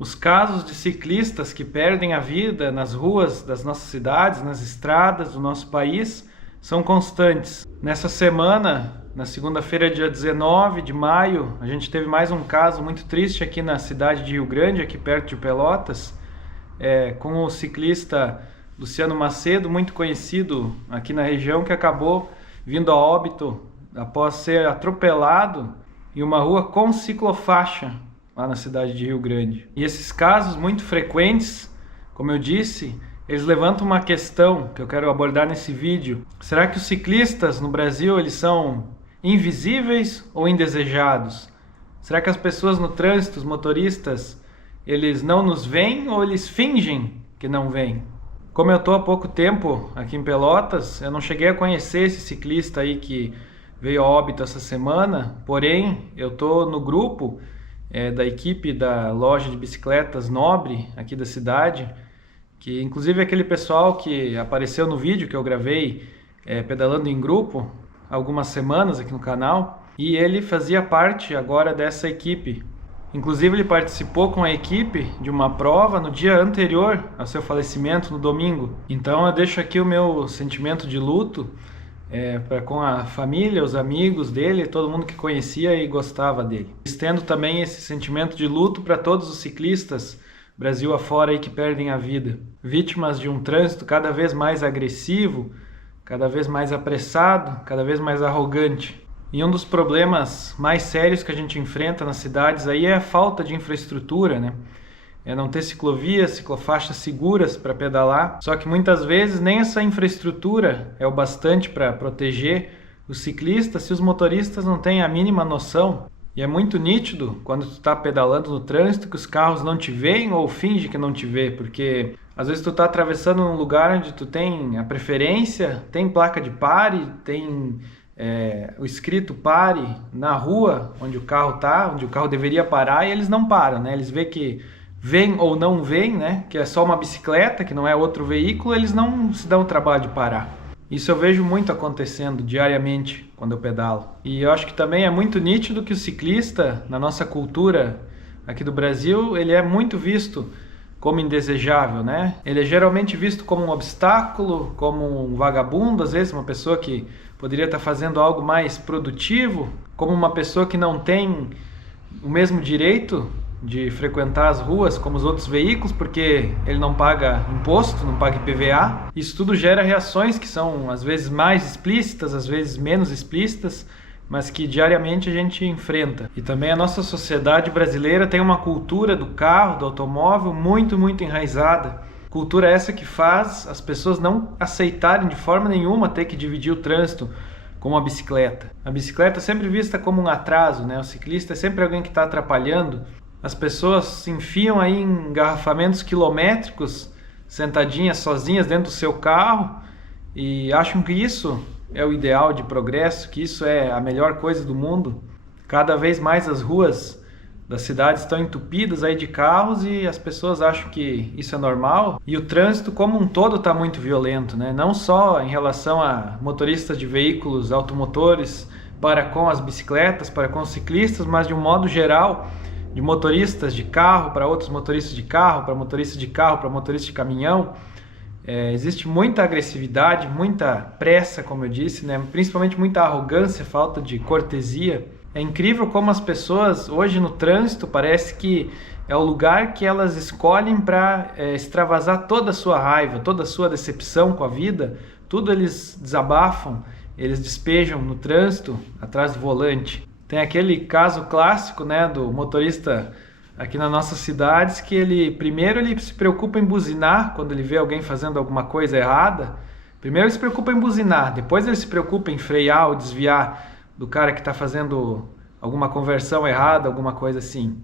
Os casos de ciclistas que perdem a vida nas ruas das nossas cidades, nas estradas do nosso país, são constantes. Nessa semana, na segunda-feira, dia 19 de maio, a gente teve mais um caso muito triste aqui na cidade de Rio Grande, aqui perto de Pelotas, com o ciclista Luciano Macedo, muito conhecido aqui na região, que acabou vindo a óbito após ser atropelado em uma rua com ciclofaixa lá na cidade de Rio Grande. E esses casos muito frequentes, como eu disse, eles levantam uma questão que eu quero abordar nesse vídeo. Será que os ciclistas no Brasil eles são invisíveis ou indesejados? Será que as pessoas no trânsito, os motoristas, eles não nos veem ou eles fingem que não veem? Como eu estou há pouco tempo aqui em Pelotas, eu não cheguei a conhecer esse ciclista aí que veio a óbito essa semana, porém eu estou no grupo da equipe da loja de bicicletas Nobre aqui da cidade, que inclusive é aquele pessoal que apareceu no vídeo que eu gravei pedalando em grupo há algumas semanas aqui no canal, e ele fazia parte agora dessa equipe. Inclusive ele participou com a equipe de uma prova no dia anterior ao seu falecimento, no domingo. Então eu deixo aqui o meu sentimento de luto com a família, os amigos dele, todo mundo que conhecia e gostava dele. Estendo também esse sentimento de luto para todos os ciclistas Brasil afora aí que perdem a vida, vítimas de um trânsito cada vez mais agressivo, cada vez mais apressado, cada vez mais arrogante. E um dos problemas mais sérios que a gente enfrenta nas cidades aí é a falta de infraestrutura, né? É não ter ciclovias, ciclofaixas seguras para pedalar. Só que muitas vezes nem essa infraestrutura é o bastante para proteger os ciclistas se os motoristas não têm a mínima noção. E é muito nítido quando tu está pedalando no trânsito que os carros não te veem ou fingem que não te vê, porque às vezes tu está atravessando um lugar onde tu tem a preferência, tem placa de pare, tem o escrito pare na rua onde o carro está, onde o carro deveria parar, e eles não param, né? Eles veem que vem ou não vem, né? Que é só uma bicicleta, que não é outro veículo, eles não se dão o trabalho de parar. Isso eu vejo muito acontecendo diariamente quando eu pedalo. E eu acho que também é muito nítido que o ciclista, na nossa cultura aqui do Brasil, ele é muito visto como indesejável, né? Ele é geralmente visto como um obstáculo, como um vagabundo, às vezes uma pessoa que poderia estar fazendo algo mais produtivo, como uma pessoa que não tem o mesmo direito de frequentar as ruas como os outros veículos, porque ele não paga imposto, não paga IPVA. Isso tudo gera reações que são às vezes mais explícitas, às vezes menos explícitas, mas que diariamente a gente enfrenta. E também a nossa sociedade brasileira tem uma cultura do carro, do automóvel muito enraizada. Cultura essa que faz as pessoas não aceitarem de forma nenhuma ter que dividir o trânsito com a bicicleta. A bicicleta é sempre vista como um atraso, né? O ciclista é sempre alguém que está atrapalhando. As pessoas se enfiam aí em engarrafamentos quilométricos, sentadinhas sozinhas dentro do seu carro, e acham que isso é o ideal de progresso, que isso é a melhor coisa do mundo. Cada vez mais as ruas das cidades estão entupidas aí de carros e as pessoas acham que isso é normal. E o trânsito como um todo está muito violento, né? Não só em relação a motoristas de veículos automotores para com as bicicletas, para com os ciclistas, mas de um modo geral, de motoristas de carro para outros motoristas de carro, para motoristas de carro para motoristas de caminhão. Existe muita agressividade, muita pressa, como eu disse, né? Principalmente muita arrogância, falta de cortesia. É incrível como as pessoas hoje no trânsito parece que é o lugar que elas escolhem para extravasar toda a sua raiva, toda a sua decepção com a vida. Tudo eles desabafam, eles despejam no trânsito atrás do volante. Tem aquele caso clássico, né, do motorista aqui nas nossas cidades, que primeiro ele se preocupa em buzinar quando ele vê alguém fazendo alguma coisa errada. Primeiro ele se preocupa em buzinar, depois ele se preocupa em frear ou desviar do cara que está fazendo alguma conversão errada, alguma coisa assim.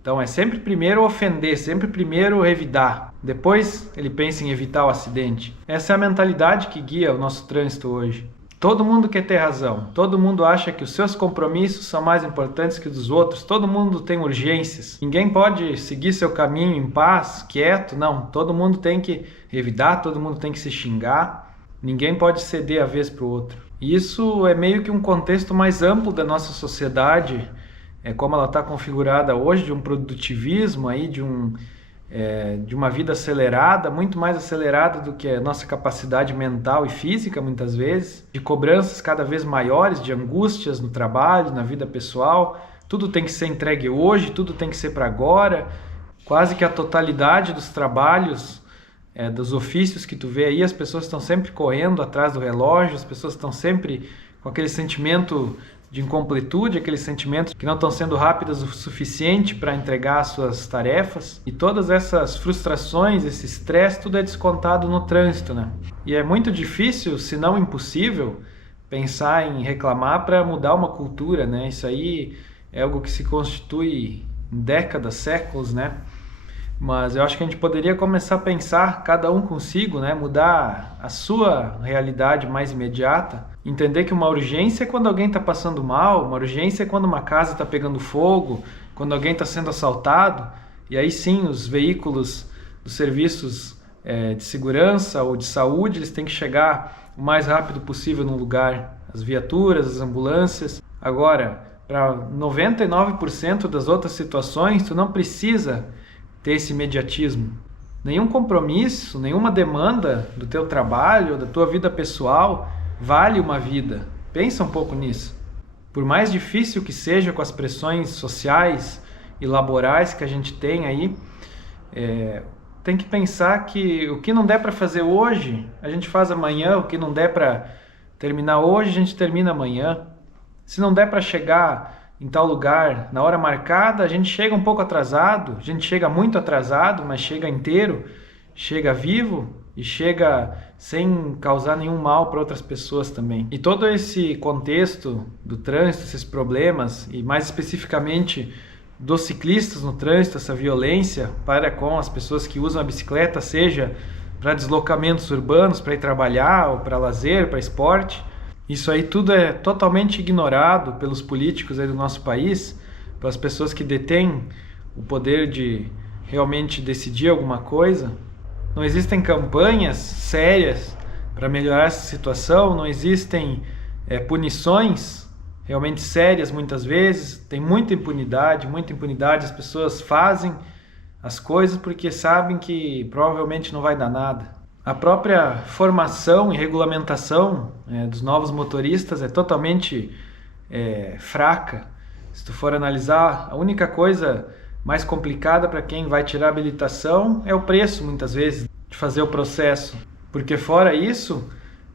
Então é sempre primeiro ofender, sempre primeiro revidar. Depois ele pensa em evitar o acidente. Essa é a mentalidade que guia o nosso trânsito hoje. Todo mundo quer ter razão, todo mundo acha que os seus compromissos são mais importantes que os dos outros, todo mundo tem urgências. Ninguém pode seguir seu caminho em paz, quieto, não. Todo mundo tem que revidar, todo mundo tem que se xingar, ninguém pode ceder a vez para o outro. E isso é meio que um contexto mais amplo da nossa sociedade como ela está configurada hoje, de um produtivismo, aí, de uma vida acelerada, muito mais acelerada do que a nossa capacidade mental e física, muitas vezes, de cobranças cada vez maiores, de angústias no trabalho, na vida pessoal. Tudo tem que ser entregue hoje, tudo tem que ser para agora. Quase que a totalidade dos trabalhos, dos ofícios que tu vê aí, as pessoas estão sempre correndo atrás do relógio, as pessoas estão sempre com aquele sentimento de incompletude, aquele sentimento que não estão sendo rápidas o suficiente para entregar as suas tarefas. E todas essas frustrações, esse estresse, tudo é descontado no trânsito, né? E é muito difícil, se não impossível, pensar em reclamar para mudar uma cultura, né? Isso aí é algo que se constitui em décadas, séculos, né? Mas eu acho que a gente poderia começar a pensar, cada um consigo, né? Mudar a sua realidade mais imediata. Entender que uma urgência é quando alguém está passando mal, uma urgência é quando uma casa está pegando fogo, quando alguém está sendo assaltado. E aí sim, os veículos dos serviços de segurança ou de saúde, eles têm que chegar o mais rápido possível no lugar. As viaturas, as ambulâncias. Agora, para 99% das outras situações, tu não precisa ter esse imediatismo. Nenhum compromisso, nenhuma demanda do teu trabalho, da tua vida pessoal, vale uma vida. Pensa um pouco nisso. Por mais difícil que seja com as pressões sociais e laborais que a gente tem aí, tem que pensar que o que não der para fazer hoje, a gente faz amanhã, o que não der para terminar hoje, a gente termina amanhã. Se não der para chegar em tal lugar na hora marcada, a gente chega um pouco atrasado, a gente chega muito atrasado, mas chega inteiro, chega vivo e chega sem causar nenhum mal para outras pessoas também. E todo esse contexto do trânsito, esses problemas, e mais especificamente dos ciclistas no trânsito, essa violência para com as pessoas que usam a bicicleta, seja para deslocamentos urbanos, para ir trabalhar, ou para lazer, para esporte, isso aí tudo é totalmente ignorado pelos políticos aí do nosso país, pelas pessoas que detêm o poder de realmente decidir alguma coisa. Não existem campanhas sérias para melhorar essa situação, não existem punições realmente sérias muitas vezes. Tem muita impunidade, as pessoas fazem as coisas porque sabem que provavelmente não vai dar nada. A própria formação e regulamentação dos novos motoristas é totalmente fraca. Se tu for analisar, a única coisa mais complicada para quem vai tirar a habilitação é o preço, muitas vezes, de fazer o processo. Porque fora isso,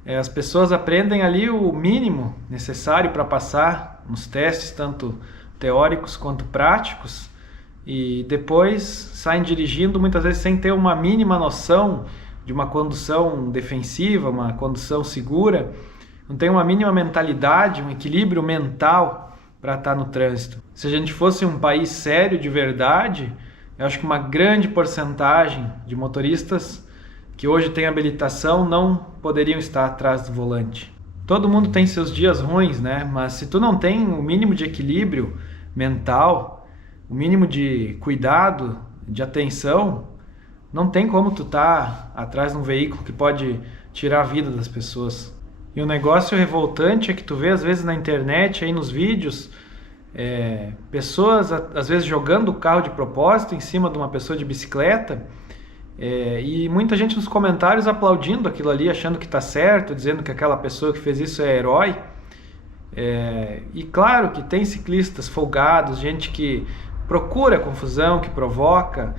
as pessoas aprendem ali o mínimo necessário para passar nos testes, tanto teóricos quanto práticos, e depois saem dirigindo muitas vezes sem ter uma mínima noção de uma condução defensiva, uma condução segura, não tem uma mínima mentalidade, um equilíbrio mental para estar no trânsito. Se a gente fosse um país sério de verdade, eu acho que uma grande porcentagem de motoristas que hoje têm habilitação não poderiam estar atrás do volante. Todo mundo tem seus dias ruins, né? Mas se tu não tem o mínimo de equilíbrio mental, o mínimo de cuidado, de atenção, não tem como tu tá atrás de um veículo que pode tirar a vida das pessoas. E o negócio revoltante é que tu vê às vezes na internet, aí nos vídeos, pessoas às vezes jogando o carro de propósito em cima de uma pessoa de bicicleta, e muita gente nos comentários aplaudindo aquilo ali, achando que tá certo, dizendo que aquela pessoa que fez isso é herói. E claro que tem ciclistas folgados, gente que procura confusão, que provoca.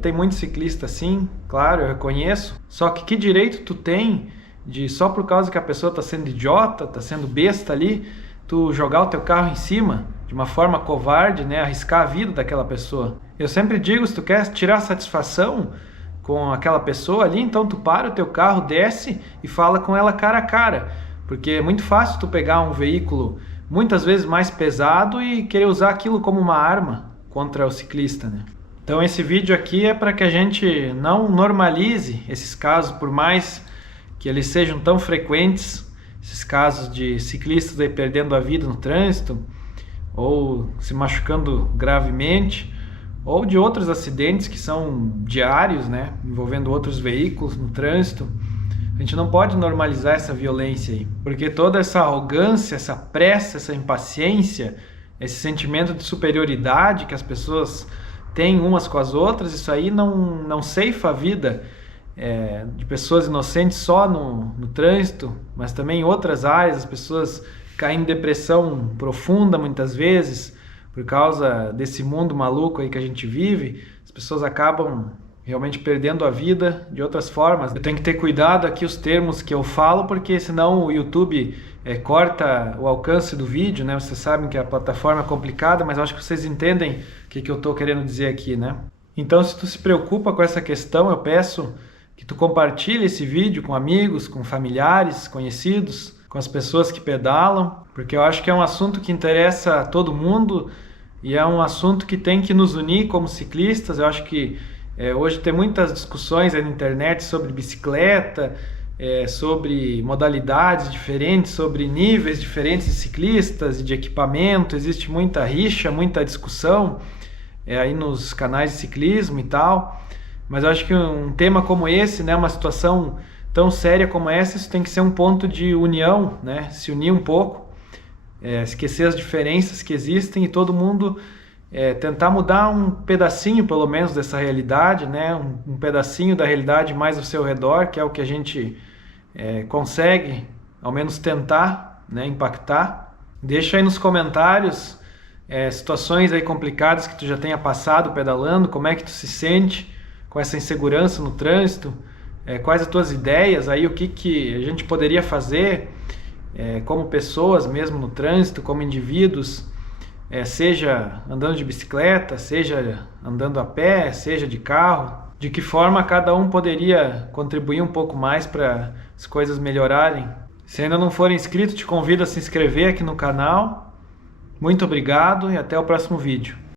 Tem muito ciclista assim, claro, eu reconheço. Só que direito tu tem de, só por causa que a pessoa está sendo idiota, está sendo besta ali, tu jogar o teu carro em cima de uma forma covarde, né, arriscar a vida daquela pessoa. Eu sempre digo, se tu quer tirar satisfação com aquela pessoa ali, então tu para o teu carro, desce e fala com ela cara a cara. Porque é muito fácil tu pegar um veículo muitas vezes mais pesado e querer usar aquilo como uma arma contra o ciclista, né? Então esse vídeo aqui é para que a gente não normalize esses casos, por mais que eles sejam tão frequentes, esses casos de ciclistas aí perdendo a vida no trânsito, ou se machucando gravemente, ou de outros acidentes que são diários, né, envolvendo outros veículos no trânsito. A gente não pode normalizar essa violência aí, porque toda essa arrogância, essa pressa, essa impaciência esse sentimento de superioridade que as pessoas têm umas com as outras, isso aí não ceifa a vida de pessoas inocentes só no trânsito, mas também em outras áreas. As pessoas caem em depressão profunda muitas vezes por causa desse mundo maluco aí que a gente vive. As pessoas acabam realmente perdendo a vida de outras formas. Eu tenho que ter cuidado aqui os termos que eu falo, porque senão o YouTube corta o alcance do vídeo, né? Vocês sabem que a plataforma é complicada, mas eu acho que vocês entendem o que eu estou querendo dizer aqui, né? Então, se tu se preocupa com essa questão, eu peço que tu compartilhe esse vídeo com amigos, com familiares, conhecidos, com as pessoas que pedalam, porque eu acho que é um assunto que interessa a todo mundo e é um assunto que tem que nos unir como ciclistas. Eu acho que hoje tem muitas discussões aí na internet sobre bicicleta, sobre modalidades diferentes, sobre níveis diferentes de ciclistas e de equipamento. Existe muita rixa, muita discussão aí nos canais de ciclismo e tal. Mas eu acho que um tema como esse, né, uma situação tão séria como essa, isso tem que ser um ponto de união, né? Se unir um pouco, esquecer as diferenças que existem e todo mundo tentar mudar um pedacinho, pelo menos, dessa realidade, né? Um pedacinho da realidade mais ao seu redor, que é o que a gente consegue, ao menos tentar, né, impactar. Deixa aí nos comentários situações aí complicadas que tu já tenha passado pedalando, como é que tu se sente com essa insegurança no trânsito, quais as tuas ideias aí, o que a gente poderia fazer como pessoas mesmo no trânsito, como indivíduos, seja andando de bicicleta, seja andando a pé, seja de carro, de que forma cada um poderia contribuir um pouco mais para as coisas melhorarem. Se ainda não for inscrito, te convido a se inscrever aqui no canal. Muito obrigado e até o próximo vídeo.